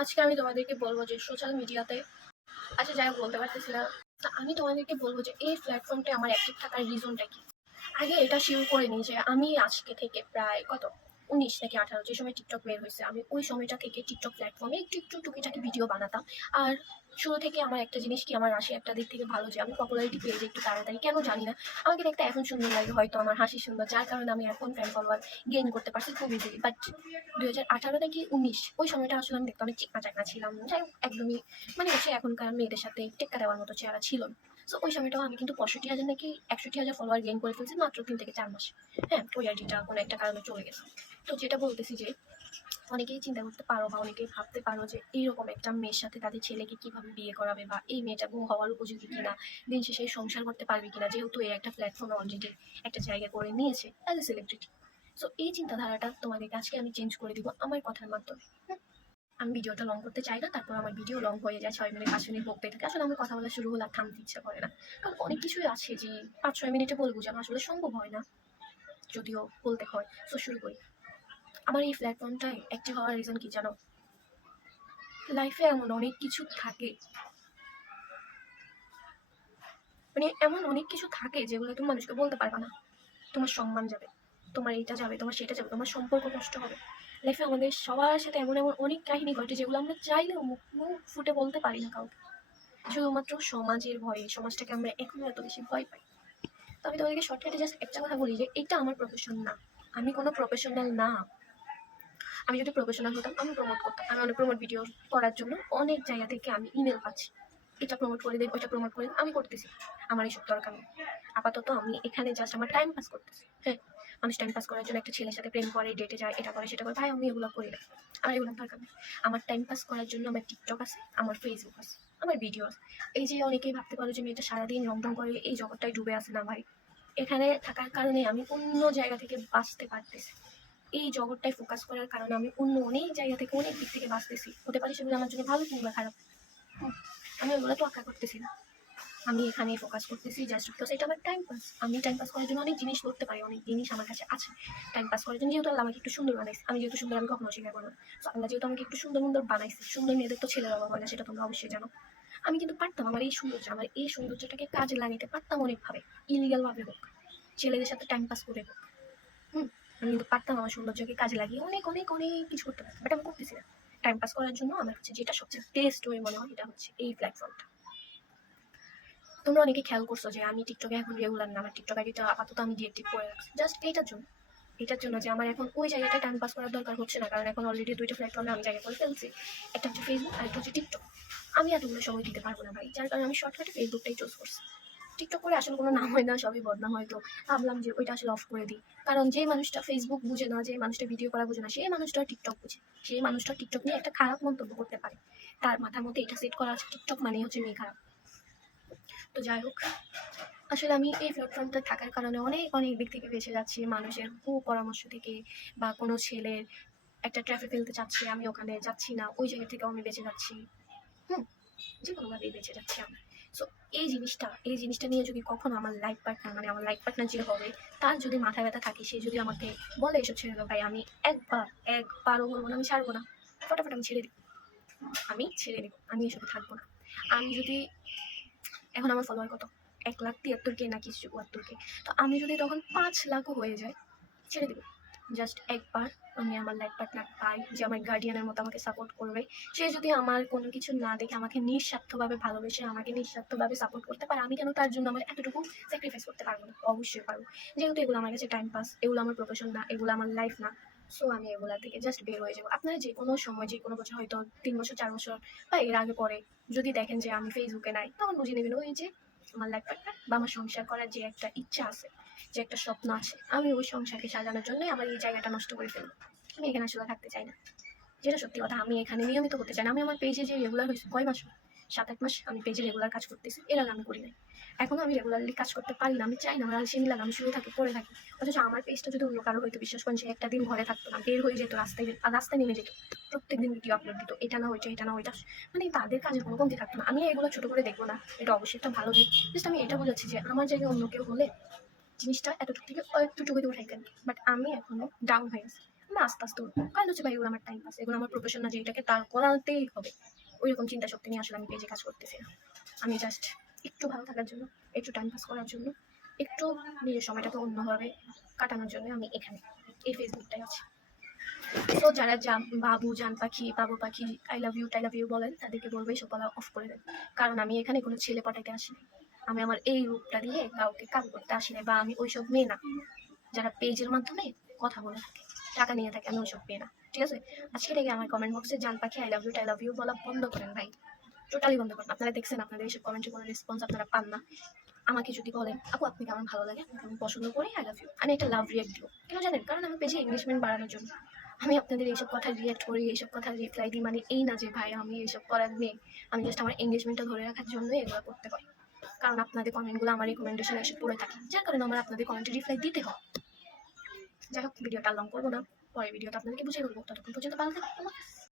আজকে আমি তোমাদেরকে বলবো যে সোশ্যাল মিডিয়াতে আচ্ছা যাই হোক বলতে পারতেছি না। তা আমি তোমাদেরকে বলবো যে এই প্ল্যাটফর্মটা আমার অ্যাক্টিভ থাকার রিজনটা কি। আগে এটা শিওর করে নিই যে আমি আজকে থেকে প্রায় কত 19 থেকে 18 যে সময় টিকটক বের হয়েছে আমি ওই সময়টা থেকে টিকটক প্ল্যাটফর্মে একটু একটু টুকিটাকি ভিডিও বানাতাম। আর শুরু থেকে আমার একটা জিনিস কি আমার হাসি একটা দিক থেকে ভালো যে আমি পপুলারিটি পেয়ে যাই একটু তাড়াতাড়ি, কেন জানি না। আমাকে দেখতে এখন সুন্দর লাগে, হয়তো আমার হাসি সুন্দর যার কারণে আমি এখন ফ্যান ফলোয়ার গেইন করতে পারছি খুব ইজিলি। বাট 2018 থেকে 19 ওই সময়টা আসলে আমি দেখতে অনেক চিকনা চাকনা ছিলাম, যাই হোক একদমই মানে হচ্ছে এখনকার মেয়েদের সাথে টেক্কা দেওয়ার মতো চেহারা ছিল না। সো ওই সময়টাও আমি কিন্তু 65,000 নাকি 61,000 ফলোয়ার গেইন করে ফেলছি মাত্র 3 থেকে 4 মাস। হ্যাঁ, ওই আইডিটা কোনো একটা কারণে চলে গেছে। তো যেটা বলতেছি যে অনেকেই চিন্তা করতে পারো বা অনেকেই ভাবতে পারো যে এইরকম একটা মেয়ের সাথে তাদের ছেলেকে কিভাবে বিয়ে করাবে বা এই মেয়েটা বউ হওয়ার উপযোগী কিনা, দিন শেষে সংসার করতে পারবে কিনা, যেহেতু এই একটা প্ল্যাটফর্মে অলরেডি একটা জায়গা করে নিয়েছে অ্যাজ এ সেলিব্রিটি। সো এই চিন্তাধারাটা তোমাদেরকে আজকে আমি চেঞ্জ করে দিব আমার কথার মাধ্যমে। আমি ভিডিওটা লং করতে চাই না, তারপর আমার ভিডিও লং হয়ে যায় 6 মিনিট 5 মিনিট বলতে থাকে। আসলে আমার কথা বলা শুরু হলে আর থামতে ইচ্ছা করে না, কারণ অনেক কিছুই আছে যে 5-6 মিনিটে বলবো যেন আসলে সম্ভব হয় না, যদিও বলতে হয়। সো শুরু করি। আমার এই প্ল্যাটফর্মটায় অ্যাক্টিভ হওয়ার রিজন কি জানো? লাইফে এমন অনেক কিছু থাকে, মানে এমন অনেক কিছু থাকে যেগুলো তুমি মানুষকে বলতে পারবে না। তোমার সম্মান যাবে, তোমার এটা যাবে, তোমার সেটা যাবে, তোমার সম্পর্ক নষ্ট হবে। লাইফে আমাদের সবার সাথে এমন এমন অনেক কাহিনী ঘটে যেগুলো আমরা চাইলেও মুখ মুখ ফুটে বলতে পারি না কাউকে, শুধুমাত্র সমাজের ভয়ে। সমাজটাকে আমরা এখনো এত বেশি ভয় পাই। তো আমি তোমাদেরকে শর্টকাটে জাস্ট একটা কথা বলি যে এটা আমার প্রফেশন না, আমি কোনো প্রফেশনাল না। আমি যদি প্রফেশনাল হতাম আমি প্রমোট করতাম, আমি অনেক প্রমোট ভিডিও করার জন্য অনেক জায়গা থেকে আমি ইমেল পাচ্ছি, এটা প্রমোট করে দিন ওইটা প্রমোট করে দিন, আমি করতেছি। আমার এইসব দরকার নেই। আপাতত আমি এখানে জাস্ট আমার টাইম পাস করতেছি। হ্যাঁ, মানুষ টাইম পাস করার জন্য একটা ছেলের সাথে প্রেম করে, ডেটে যায়, এটা করে সেটা করে, ভাই আমি এগুলো করি না। আমার এগুলো দরকার নেই। আমার টাইম পাস করার জন্য আমার টিকটক আছে, আমার ফেসবুক আছে, আমার ভিডিও আছে। এই যে অনেকেই ভাবতে পারো যে মেয়েটা সারাদিন রং টং করে এই জগৎটায় ডুবে আছে, না ভাই। এখানে থাকার কারণে আমি অন্য জায়গা থেকে বাঁচতে পারতেছি। এই জগৎটায় ফোকাস করার কারণে আমি অন্য অনেক জায়গা থেকে অনেক দিক থেকে বাঁচতেছি। হতে পারে সেগুলো আমার জন্য ভালো কিংবা খারাপ। হুম, আমি ওগুলো তো আশা করতেছি না। আমি এখানে ফোকাস করতেছি জাস্ট বিকজ এটা আমার টাইম পাস। আমি টাইম পাস করার জন্য অনেক জিনিস করতে পারি, অনেক জিনিস আমার কাছে আছে টাইম পাস করার জন্য। যেহেতু আল্লাহ আমাকে একটু সুন্দর বানাইছে, আমি যেহেতু সুন্দর আমি কখনো অস্বীকার করবো না। তো আল্লাহ যেহেতু আমাকে একটু সুন্দর সুন্দর বানাইছে, সুন্দর মেয়েদের তো ছেলের অভাব হয় না, সেটা তোমরা অবশ্যই জানো। আমি কিন্তু পারতাম আমার এই সৌন্দর্যটাকে কাজে লাগাইতে পারতাম অনেকভাবে, ইলিগাল ভাবে হোক, ছেলেদের সাথে টাইম পাস করে হোক। হুম, আমি কিন্তু পারতাম আমার সৌন্দর্যকে কাজে লাগিয়ে অনেক অনেক অনেক কিছু করতে পারতাম, বাট আমি করতেছি না। টাইম পাস করার জন্য আমার কাছে যেটা সবচেয়ে বেস্ট ওয়ে মনে হয় এটা হচ্ছে এই প্ল্যাটফর্মটা। তোমরা অনেকে খেয়াল করছো যে আমি টিকটকে এখন রেগুলার না, আমার টিকটক আইডিটা আপাতত আমি ডিএক্টিভ করে রাখছি জাস্ট এটার জন্য যে আমার এখন ওই জায়গাটা টাইম পাস করার দরকার হচ্ছে না, কারণ এখন অলরেডি দুইটা প্ল্যাটফর্মে আমি জায়গা করে ফেলছি। একটা হচ্ছে ফেসবুক আর একটা হচ্ছে টিকটক। আমি এতগুলো সময় দিতে পারবো না ভাই, যার কারণে আমি শর্টকাটে ফেসবুকটাই চুজ করছি। টিকটক করে আসলে কোনো নাম হয় না, সবই বদনাম, হয়তো ভাবলাম যে ওইটা আসলে অফ করে দিই। কারণ যে মানুষটা ফেসবুক বুঝে না, যে মানুষটা ভিডিও করা বুঝে না, সেই মানুষটা টিকটক বুঝে, সেই মানুষটা টিকটক নিয়ে একটা খারাপ মন্তব্য করতে পারে। তার মাথার মধ্যে এটা সেট করা আছে টিকটক মানেই হচ্ছে মেয়ে খারাপ। তো যাই হোক, আসলে আমি এই প্ল্যাটফর্মটা থাকার কারণে অনেক অনেক দিক থেকে বেঁচে যাচ্ছি, মানুষের কুপরামর্শ থেকে। বা কোনো ছেলের একটা ট্রাফিক ফেলতে চাচ্ছে, আমি ওখানে যাচ্ছি না, ওই জায়গা থেকেও আমি বেঁচে যাচ্ছি। হুম, যে কোনোভাবেই বেঁচে যাচ্ছি আমরা। সো এই জিনিসটা নিয়ে যদি কখনো আমার লাইফ পার্টনার, মানে আমার লাইফ পার্টনার যে হবে, তার যদি মাথা ব্যথা থাকে, সে যদি আমাকে বলে এসব ছেড়ে দাও, ভাই আমি একবারও বলবো না, আমি ছাড়বো না। ফটাফট আমি ছেড়ে দিব, আমি এসবে থাকবো না। আমি যদি এখন আমার ফলোয়ার কত, 1,73,000 কে নাকি 74,000 কে, তো আমি যদি তখন 5 লাখও হয়ে যায়, ছেড়ে দেবো। জাস্ট একবার আমি আমার লাইফ পার্টনার পাই যে আমার গার্ডিয়ানের মতো আমাকে সাপোর্ট করবে। সে যদি আমার কোনো কিছু না দেখে আমাকে নিঃস্বার্থভাবে ভালোবেসে আমাকে নিঃস্বার্থভাবে সাপোর্ট করতে পারে, আমি কেন তার জন্য আমার এতটুকু স্যাক্রিফাইস করতে পারবো না? অবশ্যই পারবো। যেহেতু এগুলো আমার কাছে টাইম পাস, এগুলো আমার প্রফেশন না, এগুলো আমার লাইফ না। সো আমি এগুলা থেকে জাস্ট বের হয়ে যাবো। আপনারা যে কোনো সময় যে কোনো বছর, হয়তো 3 বছর 4 বছর বা এর আগে পরে যদি দেখেন যে আমি ফেসবুকে নাই, তখন বুঝে নেবেন ওই যে আমার লাইফ পার্টনার বা আমার সংসার করার যে একটা ইচ্ছা আছে, যে একটা স্বপ্ন আছে, আমি ওই সংসারকে সাজানোর জন্য আমার এই জায়গাটা নষ্ট করে ফেলবো। আমি এখানে আসলে থাকতে চাই না, যেটা সত্যি কথা। আমি এখানে নিয়মিত হতে চাই না। আমি আমার পেজে যে রেগুলার হয়েছে কয় মাস, 7-8 মাস আমি পেজে রেগুলার কাজ করতেছি, এর আগে আমি করি নাই। এখনো আমি রেগুলারলি কাজ করতে পারি না, আমি চাই না, আমার আলসেমি লাগে, আমি শুয়ে থাকি পড়ে থাকি। অথচ আমার পেজটা যদি অন্য কারো হয়তো, বিশ্বাস করেন, সে একটা দিন ঘরে থাকতো না, বের হয়ে যেত, রাস্তায় নেমে যেত, প্রত্যেকদিন ভিডিও আপলোড দিত, এটা না ওইটা, এটা না ওইটা, মানে তাদের কাজে কোনো কমতি থাকতো না। আমি এগুলো ছোট করে দেখবো না, এটা অবশ্যই একটা ভালো দিক। জাস্ট আমি এটা বোঝাচ্ছি যে আমার জায়গায় অন্য কেউ হলে জিনিসটা এতটুকু থেকে একটুটুকুতে উঠাইতেন, বাট আমি এখনো ডাউন হয়ে গেছি। আমি আস্তে আস্তে উঠবো, কারণ হচ্ছে ভাই এগুলো আমার টাইম পাস, এগুলো আমার প্রফেশন না যে এটাকে তার করাতেই হবে। ওইরকম চিন্তা শক্তি নিয়ে আসলে আমি পেজে কাজ করতেছি না। আমি জাস্ট একটু ভালো থাকার জন্য, একটু টাইম পাস করার জন্য, একটু নিজের সময়টাকে অন্যভাবে কাটানোর জন্য আমি এখানে এই ফেসবুকটাই আছি। তো যারা বাবু জান পাখি, বাবু পাখি, আই লাভ ইউ টাই লাভ ইউ বলেন, তাদেরকে বলবো এইসব বলা অফ করে দেন। কারণ আমি এখানে কোনো ছেলে পটাইতে আসিনি। আমি আমার এই রূপটা দিয়ে কাউকে কাবু করতে আসিনি, বা আমি ওইসব মেয়ে না যারা পেজের মাধ্যমে কথা বলে থাকে, টাকা নিয়ে থাকে। আমি ওইসব মেয়ে না, ঠিক আছে? আজকে থেকে আমার কমেন্ট বক্সে জান পাখি, আই লাভ ইউ টাই লাভ ইউ বলা বন্ধ করেন ভাই, টোটালি বন্ধ করেন। আপনারা দেখছেন আপনাদের এইসব কমেন্টে কোনো রেসপন্স আপনারা পান না। আমাকে যদি বলেন আপু আপনি কেমন ভালো লাগে, আপনাকে আমি পছন্দ করি, আই লাভ ইউ, আমি একটা লাভ রিয়াক্ট দিব। কেন জানেন? কারণ আমি পেজে এঙ্গেজমেন্ট বাড়ানোর জন্য। আমি আপনাদের এইসব কথা রিয়াক্ট করি, এইসব কথা রিপ্লাই দিই, মানে এই না যে ভাই আমি এইসব করার নেই। আমি জাস্ট আমার এঙ্গেজমেন্টটা ধরে রাখার জন্য এগুলো করতে হয়। কারণ আপনাদের কমেন্টগুলো আমার রিকমেন্ডেশনে এসে পড়ে থাকে, যার কারণে আমার আপনাদের কমেন্টে রিপ্লাই দিতে হয়। যাই হোক, ভিডিওটা লং করবো না, পরে ভিডিওটা আপনাদেরকে বুঝিয়ে বলবো। ততক্ষণ পর্যন্ত ভালো থাকবেন।